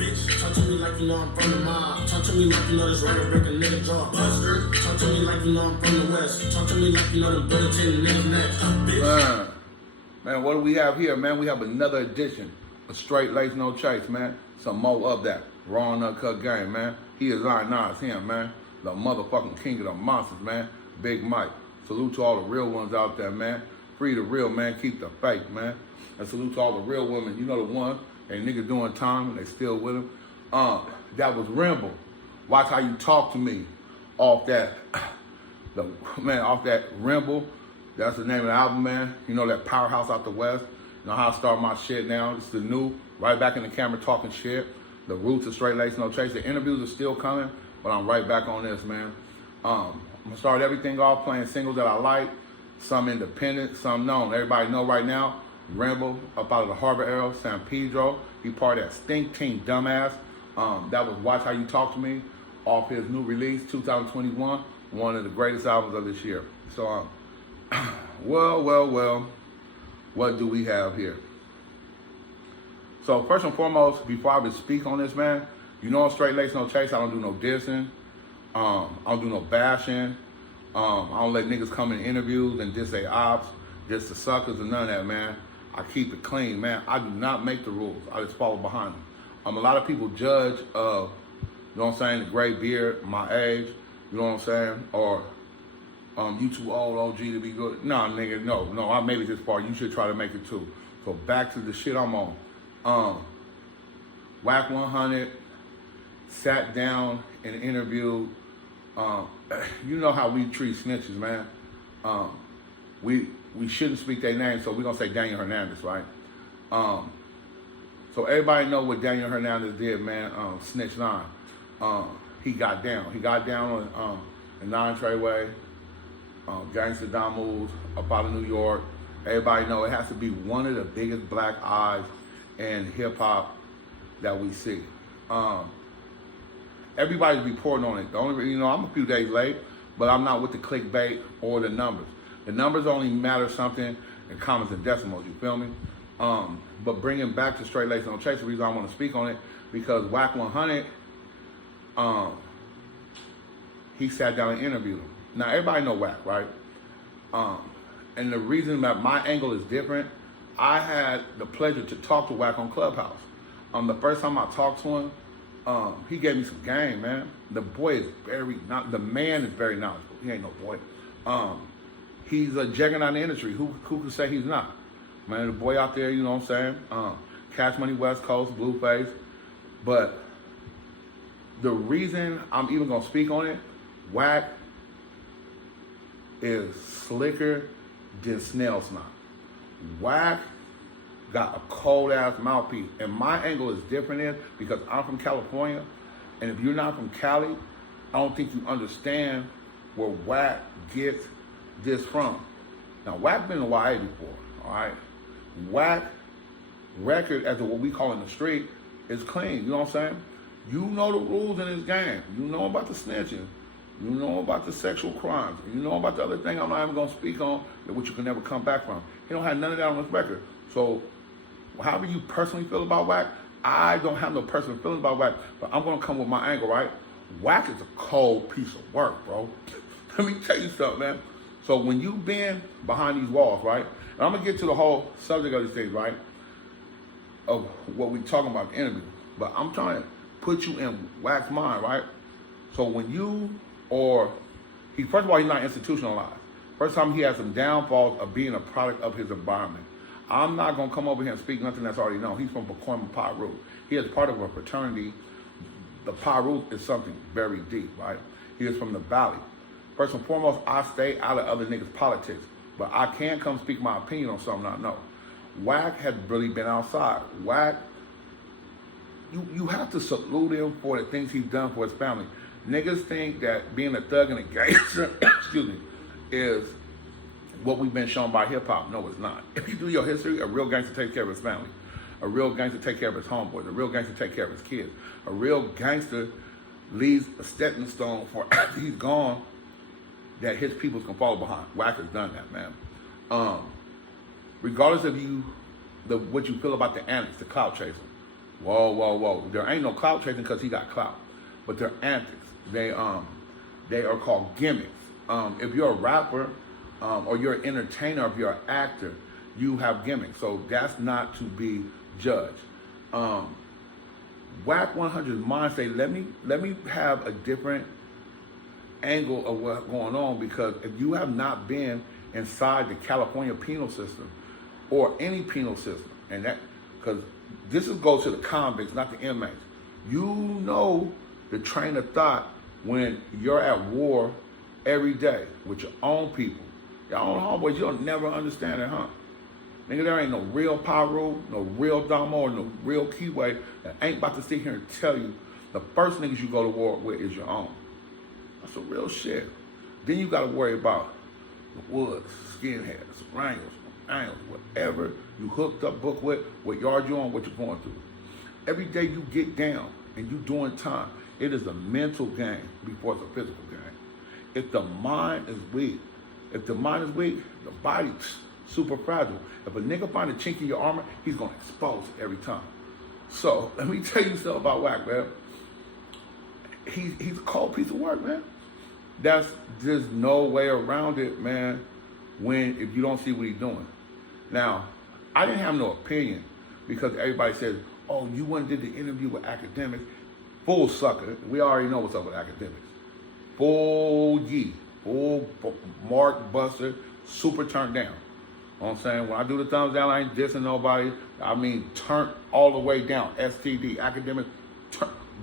bitch. Talk to me like you know I'm from the mob. Talk to me like you know this right break a nigga jaw. Buster. Talk to me like you know I'm from the west. Talk to me like you know the bullet in the nigga's neck. Bitch. Man, what do we have here, man? We have another edition of Straight Lace No Chase, man. Some more of that raw and uncut game, man. He is it's him, man. The motherfucking king of the monsters, man. Big Mike. Salute to all the real ones out there, man. Free the real, man. Keep the fake, man. And salute to all the real women. You know the one, and niggas doing time and they still with him. That was Rimble. Watch How You Talk to Me off that, off that Rimble. That's the name of the album, man. You know that powerhouse out the West. You know how I start my shit now. It's the new, right back in the camera talking shit. The roots of Straight Lace No Chase. The interviews are still coming, but I'm right back on this, man. I'm gonna start everything off playing singles that I like, some independent, some known. Everybody know right now, Rimble up out of the Harbor Arrow, San Pedro. He part of that Stink Team Dumbass. That was Watch How You Talk to Me off his new release, 2021, one of the greatest albums of this year. So, well, what do we have here? So first and foremost, before I would speak on this, man, you know on Straight Lace No Chase, I don't do no dissing. I don't do no bashing. I don't let niggas come in interviews and diss they ops, diss the suckers and none of that, man. I keep it clean, man. I do not make the rules. I just follow behind them. A lot of people judge you know what I'm saying, the gray beard, my age, you know what I'm saying, or you too old, OG, to be good. No, nigga, no, I made it this far. You should try to make it too. So back to the shit I'm on. Wack 100 sat down and interviewed. You know how we treat snitches, man. We shouldn't speak their name, so we're gonna say Daniel Hernandez, right? So everybody know what Daniel Hernandez did, man. Snitch 9. He got down. He got down on the 9 Treyway. Gangsta Don moves up out of New York. Everybody know it has to be one of the biggest black eyes in hip hop that we see. Everybody's reporting on it. The only, I'm a few days late, but I'm not with the clickbait or the numbers. The numbers only matter something in commas and decimals. You feel me? But bringing back to Straight Lace No Chase, the reason I want to speak on it because Wack 100, he sat down and interviewed him. Now, everybody know Wack, right? And the reason that my angle is different, I had the pleasure to talk to Wack on Clubhouse. The first time I talked to him, he gave me some game, man. The man is very knowledgeable. He ain't no boy. He's a juggernaut in the industry. Who could say he's not? Man, the boy out there, you know what I'm saying? Cash Money West Coast, Blueface. But the reason I'm even gonna speak on it, Wack is slicker than snail snot. Wack got a cold ass mouthpiece. And my angle is different because I'm from California. And if you're not from Cali, I don't think you understand where Wack gets this from. Now, Wack been in YA before, all right? Wack record, as what we call in the street, is clean, you know what I'm saying? You know the rules in this game. You know about the snitching. You know about the sexual crimes. You know about the other thing I'm not even gonna speak on, which you can never come back from. He don't have none of that on his record. So, however you personally feel about Wack, I don't have no personal feelings about Wack, but I'm gonna come with my angle, right? Wack is a cold piece of work, bro. Let me tell you something, man. So when you've been behind these walls, right? And I'm gonna get to the whole subject of these things, right? Of what we talking about in the interview. But I'm trying to put you in Wack's mind, right? So when first of all, he's not institutionalized. First time he had some downfalls of being a product of his environment. I'm not gonna come over here and speak nothing that's already known. He's from Pacoima, Peru. He is part of a fraternity. The Peru is something very deep, right? He is from the valley. First and foremost, I stay out of other niggas' politics, but I can come speak my opinion on something I know. Wack has really been outside. Wack, you have to salute him for the things he's done for his family. Niggas think that being a thug and a gangster, is what we've been shown by hip hop. No, it's not. If you do your history, a real gangster takes care of his family. A real gangster takes care of his homeboys. A real gangster takes care of his kids. A real gangster leaves a stepping stone for after he's gone that his people can follow behind. Wack has done that, man. Regardless of what you feel about the annex, the clout chasing, Whoa, whoa, whoa. There ain't no clout chasing because he got clout. But they're antics. They are called gimmicks. If you're a rapper or you're an entertainer, if you're an actor, you have gimmicks. So that's not to be judged. Wack 100's mind say, let me have a different angle of what's going on, because if you have not been inside the California penal system or any penal system, and that, because this goes to the convicts, not the inmates. You know the train of thought when you're at war every day with your own people, your own homeboys. You'll never understand it, huh? Nigga, there ain't no real Pyro, no real Damo, or no real Keyway that ain't about to sit here and tell you the first niggas you go to war with is your own. That's the real shit. Then you got to worry about the Woods, Skinheads, Wrangles, whatever you hooked up book with, what yard you on, what you're going through. Every day you get down and you doing time, it is a mental game before it's a physical game. If the mind is weak, the body's super fragile. If a nigga find a chink in your armor, he's gonna expose it every time. So let me tell you something about Wack, man. He's a cold piece of work, man. There's no way around it, man, if you don't see what he's doing. Now, I didn't have no opinion because everybody says, oh, you went and did the interview with academics. Full sucker. We already know what's up with academics. Full Mark Buster, super turned down. You know what I'm saying? When I do the thumbs down, I ain't dissing nobody. I mean, turned all the way down. STD, academic,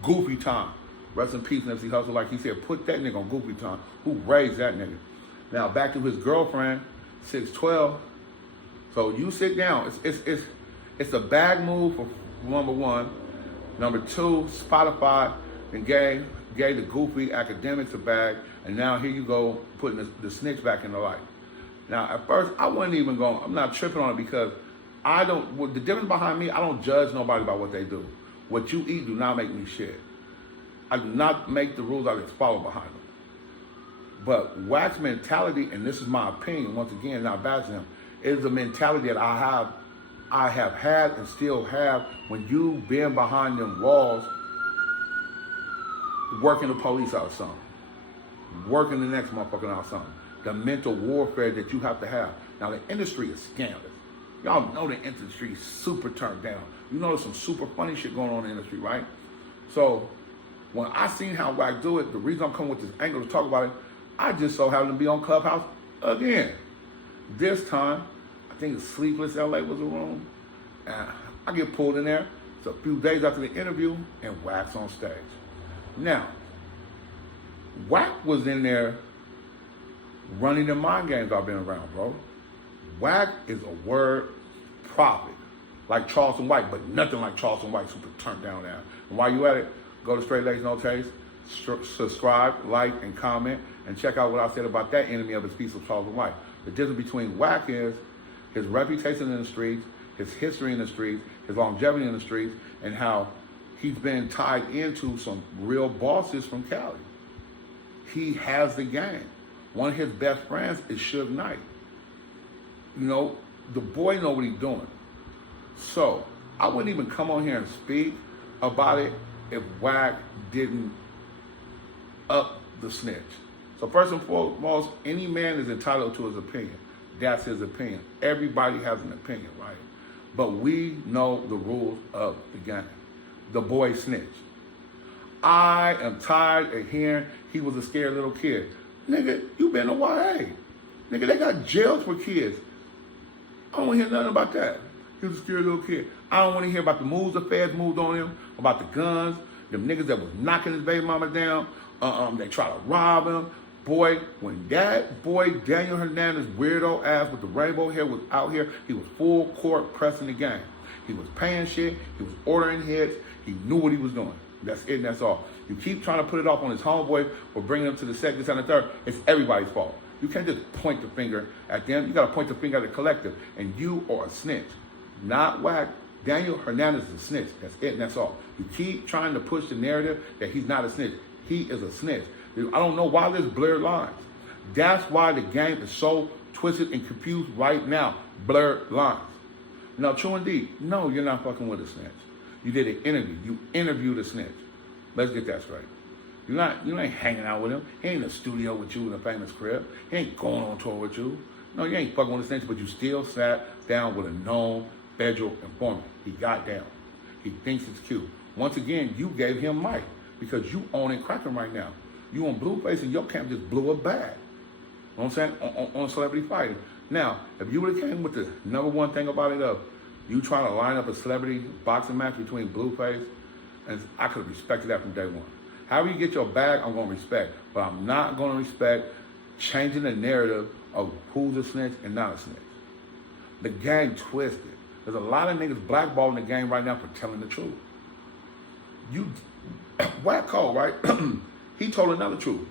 goofy time. Rest in peace, Nipsey Hussle. Like he said, put that nigga on goofy time. Who raised that nigga? Now, back to his girlfriend, 612. So you sit down. It's a bag move for number one. Number two, Spotify and gave the goofy academics a bag, and now here you go putting the snitch back in the light. Now, at first, I wasn't even going. I'm not tripping on it because the difference behind me, I don't judge nobody by what they do. What you eat do not make me shit. I do not make the rules, I just follow behind them. But Wack's mentality, and this is my opinion, once again, not bashing him, is a mentality that I have had and still have when you've been behind them walls working the police out something, working the next motherfucker out something. The mental warfare that you have to have. Now, the industry is scandalous. Y'all know the industry is super turned down. You know there's some super funny shit going on in the industry, right? So, when I seen how Wack do it, the reason I'm coming with this angle to talk about it, I just so happened to be on Clubhouse again. This time, I think it's Sleepless LA was the room. And I get pulled in there. It's a few days after the interview, and Wack's on stage. Now, Wack was in there running the mind games I've been around, bro. Wack is a word prophet, like Charleston White, but nothing like Charleston White, super turned down now. And while you at it, go to Straight Legs No Taste, subscribe, like, and comment, and check out what I said about that enemy of his piece of Charleston White. The difference between Wack is his reputation in the streets, his history in the streets, his longevity in the streets, and how he's been tied into some real bosses from Cali. He has the game. One of his best friends is Suge Knight. You know, the boy know what he's doing. So, I wouldn't even come on here and speak about it if Wack didn't up the snitch. So first and foremost, any man is entitled to his opinion. That's his opinion. Everybody has an opinion, right? But we know the rules of the game. The boy snitch. I am tired of hearing he was a scared little kid. Nigga, you been to YA. Nigga, they got jails for kids. I don't want to hear nothing about that. He was a scared little kid. I don't want to hear about the moves the feds moved on him, about the guns, them niggas that was knocking his baby mama down. They try to rob him. Boy, when that boy Daniel Hernandez weirdo ass with the rainbow hair was out here, he was full court pressing the game. He was paying shit. He was ordering hits. He knew what he was doing. That's it and that's all. You keep trying to put it off on his homeboy or bringing him to the second, and the third. It's everybody's fault. You can't just point the finger at them. You got to point the finger at the collective. And you are a snitch. Not Wack. Daniel Hernandez is a snitch. That's it and that's all. You keep trying to push the narrative that he's not a snitch. He is a snitch. I don't know why there's blurred lines. That's why the game is so twisted and confused right now. Blurred lines. Now, true indeed, no, you're not fucking with a snitch. You did an interview. You interviewed a snitch. Let's get that straight. You ain't hanging out with him. He ain't in the studio with you in a famous crib. He ain't going on tour with you. No, you ain't fucking with a snitch, but you still sat down with a known federal informant. He got down. He thinks it's cute. Once again, you gave him mic because you own and cracking right now. You on Blueface and your camp just blew a bag. You know what I'm saying? On Celebrity Fighting. Now, if you would have came with the number one thing about it of you trying to line up a celebrity boxing match between Blueface, and I could have respected that from day one. However you get your bag, I'm going to respect. But I'm not going to respect changing the narrative of who's a snitch and not a snitch. The game twisted. There's a lot of niggas blackballing the game right now for telling the truth. Wack Cole, right? He told another truth.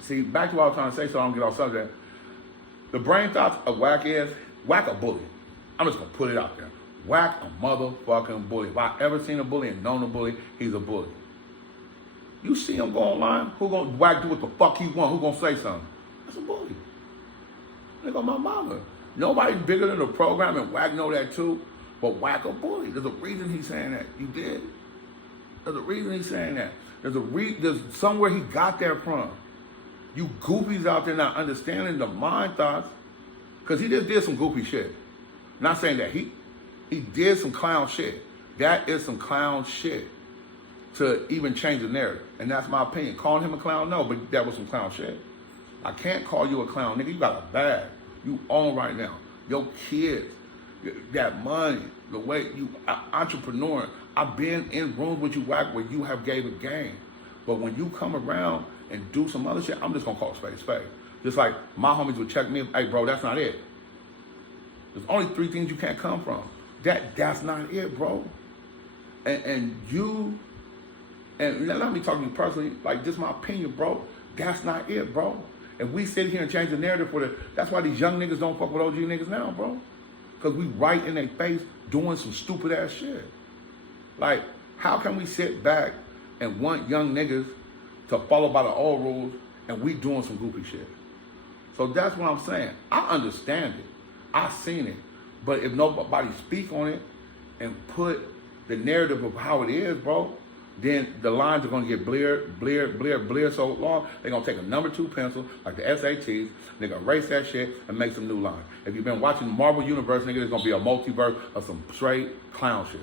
See, back to what I was trying to say so I don't get off subject. The brain thoughts of Wack is, Wack a bully. I'm just going to put it out there. Wack a motherfucking bully. If I ever seen a bully and known a bully, he's a bully. You see him go online, who gonna Wack do what the fuck he want? Who gonna say something? That's a bully. Nigga, my mama. Nobody's bigger than the program, and Wack know that too. But Wack a bully. There's a reason he's saying that. You did. There's a reason he's saying that. There's somewhere he got that from. You goofies out there not understanding the mind thoughts, because he just did some goofy shit. Not saying that he did some clown shit. That is some clown shit to even change the narrative. And that's my opinion. Calling him a clown, no, but that was some clown shit. I can't call you a clown, nigga. You got a bag. You own right now. Your kids, that money, the way you entrepreneur. I've been in rooms with you, Wack, where you have gave a game. But when you come around and do some other shit, I'm just gonna call spade spade. Just like my homies would check me, hey bro, that's not it. There's only 3 things you can't come from. That's not it, bro. And let me talk to you personally, like just my opinion, bro. That's not it, bro. If we sit here and change the narrative for that's why these young niggas don't fuck with OG niggas now, bro. Because we right in their face doing some stupid ass shit. Like, how can we sit back and want young niggas to follow by the old rules and we doing some goofy shit? So that's what I'm saying. I understand it. I seen it. But if nobody speak on it and put the narrative of how it is, bro, then the lines are going to get bleared so long, they're going to take a number 2 pencil, like the SATs, they're going to erase that shit and make some new lines. If you've been watching Marvel Universe, nigga, there's going to be a multiverse of some straight clown shit.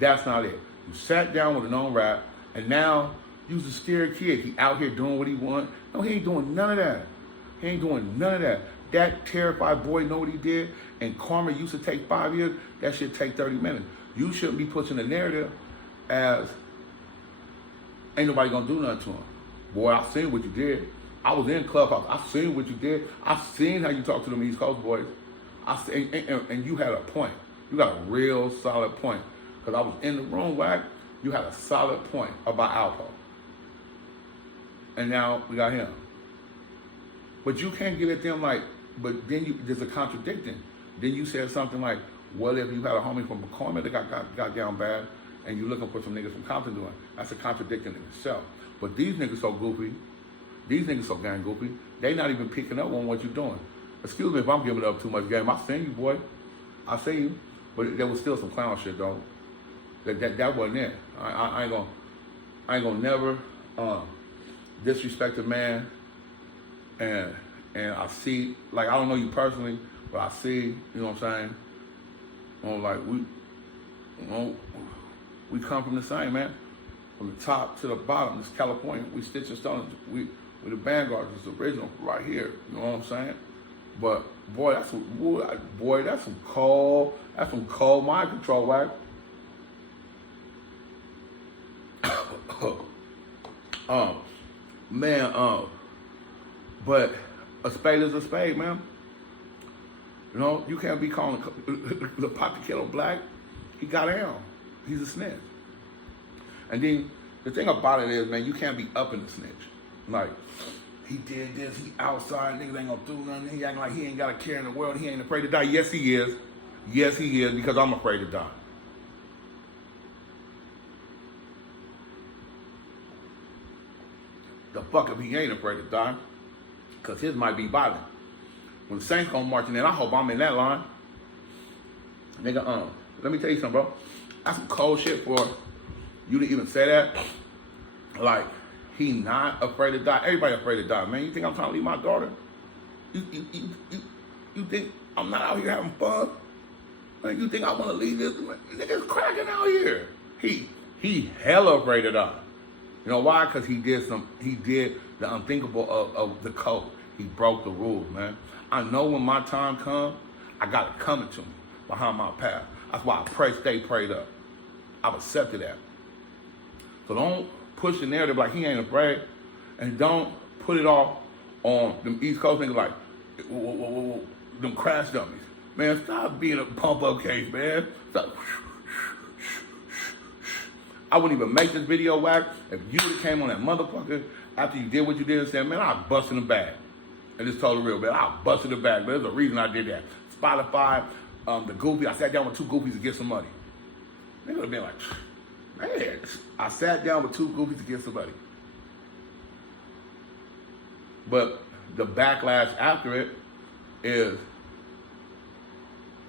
That's not it. You sat down with a known rap, and now you's a scared kid. He out here doing what he want. No, he ain't doing none of that. He ain't doing none of that. That terrified boy know what he did, and karma used to take 5 years. That shit take 30 minutes. You shouldn't be pushing the narrative as ain't nobody gonna do nothing to him. Boy, I seen what you did. I was in Clubhouse. I seen what you did. I seen how you talk to them East Coast boys. And you had a point. You got a real solid point. Because I was in the room, Wack. You had a solid point about Alpo. And now we got him. But you can't get at them like, but then there's a contradiction. Then you said something like, well, if you had a homie from McCormick that got down bad, and you looking for some niggas from Compton doing, that's a contradiction in itself. But these niggas so goofy, these niggas so gang goofy, they not even picking up on what you're doing. Excuse me if I'm giving up too much game. I seen you, boy. I seen you. But there was still some clown shit, though. That wasn't it. I ain't gonna never disrespect a man. And I see, like, I don't know you personally, but I see, you know what I'm saying? Like, we come from the same, man. From the top to the bottom, this California, we stitch and stone. We the Vanguard, it's original right here. You know what I'm saying? But boy, that's some cold mind control, right? But a spade is a spade, man. You know, you can't be calling the Poppy Killer black. He got down. He's a snitch. And then the thing about it is, man, you can't be up in the snitch. Like, he did this, he outside, niggas ain't gonna do nothing. He acting like he ain't got a care in the world. He ain't afraid to die. Yes, he is. Yes, he is, because I'm afraid to die. The fuck if he ain't afraid to die, because his might be violent. When the Saints gonna march in, I hope I'm in that line. Nigga, let me tell you something, bro. That's some cold shit for you to even say that. Like, he not afraid to die. Everybody afraid to die, man. You think I'm trying to leave my daughter? You think I'm not out here having fun? Like, you think I want to leave this? Nigga's cracking out here. He hella afraid to die. You know why? Because he did the unthinkable of the code. He broke the rules, man. I know when my time comes, I got it coming to me behind my path. That's why I stay prayed up. I've accepted that. So don't push the narrative like he ain't afraid, and don't put it off on them East Coast niggas like, whoa, them crash dummies. Man, stop being a pump-up case, man. Stop. I wouldn't even make this video, Wack, if you would have came on that motherfucker after you did what you did and said, man, I'll bust in the bag. And just told the real, man, I'll bust in the bag. But there's a reason I did that. Spotify, the Goofy, I sat down with 2 Goofies to get some money. They would have been like, man, I sat down with 2 Goofies to get some money. But the backlash after it is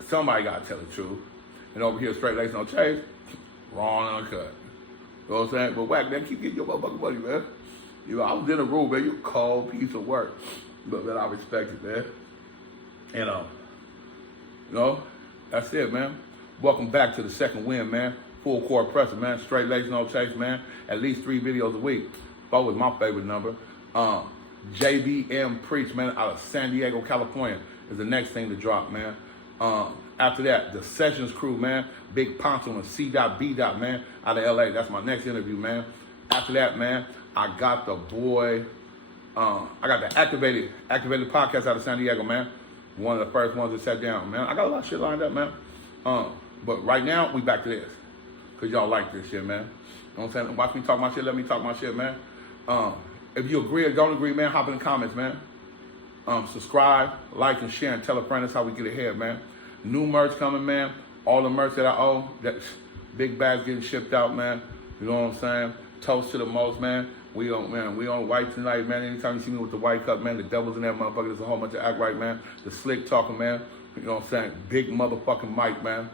somebody got to tell the truth. And over here, straight lace, no chase, raw and uncut. You know what I'm saying? But Wack, man, keep getting your motherfucking money, man. You know, I was in the room, man. You a cold piece of work. But, man, I respect it, man. And, you know, that's it, man. Welcome back to the second win, man. Full court presser, man. Straight lace, no chase, man. At least 3 videos a week. 4 is my favorite number. JBM Preach, man, out of San Diego, California, is the next thing to drop, man. After that, the Sessions crew, man. Big Poncho and C.B. man, out of LA. That's my next interview, man. After that, man, I got the boy, I got the Activated podcast out of San Diego, man. One of the first ones that sat down, man. I got a lot of shit lined up, man. But right now, we back to this. Because y'all like this shit, man. You know what I'm saying? Watch me talk my shit, let me talk my shit, man. If you agree or don't agree, man, hop in the comments, man. Subscribe, like, and share, and tell a friend. That's how we get ahead, man. New merch coming, man. All the merch that I owe, that big bags getting shipped out, man. You know what I'm saying? Toast to the most, man. We on white tonight, man. Anytime you see me with the white cup, man, the devil's in that motherfucker. There's a whole bunch of act right, man. The slick talking, man. You know what I'm saying? Big motherfucking mic, man.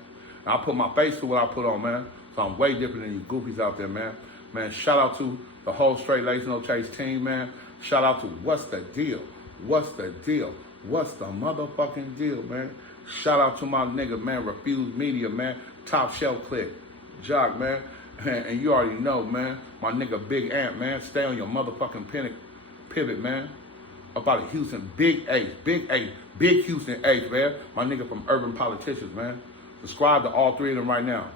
And I put my face to what I put on, man. So I'm way different than you goofies out there, man. Man, shout out to the whole Straight Lace No Chase team, man. Shout out to What's the Deal? What's the deal? What's the motherfucking deal, man? Shout out to my nigga, man, Refuse Media, man. Top Shelf Click. Jock, man. And you already know, man. My nigga Big Ant, man. Stay on your motherfucking pivot, man. About Houston, Big Houston H, man. My nigga from Urban Politicians, man. Subscribe to all 3 of them right now.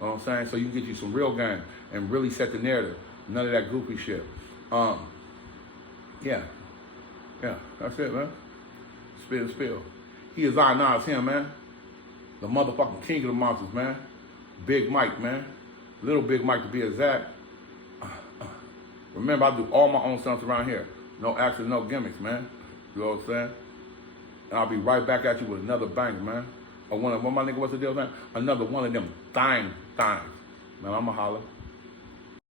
You know what I'm saying? So you can get you some real game and really set the narrative. None of that goofy shit. Yeah, that's it, man. Spill. He is I, now it's him, man. The motherfucking king of the monsters, man. Big Mike, man. Little Big Mike to be exact. Remember, I do all my own stunts around here. No actions, no gimmicks, man. You know what I'm saying? And I'll be right back at you with another bang, man. Or what my nigga, what's the deal, man? Another one of them things. Man, I'ma holler.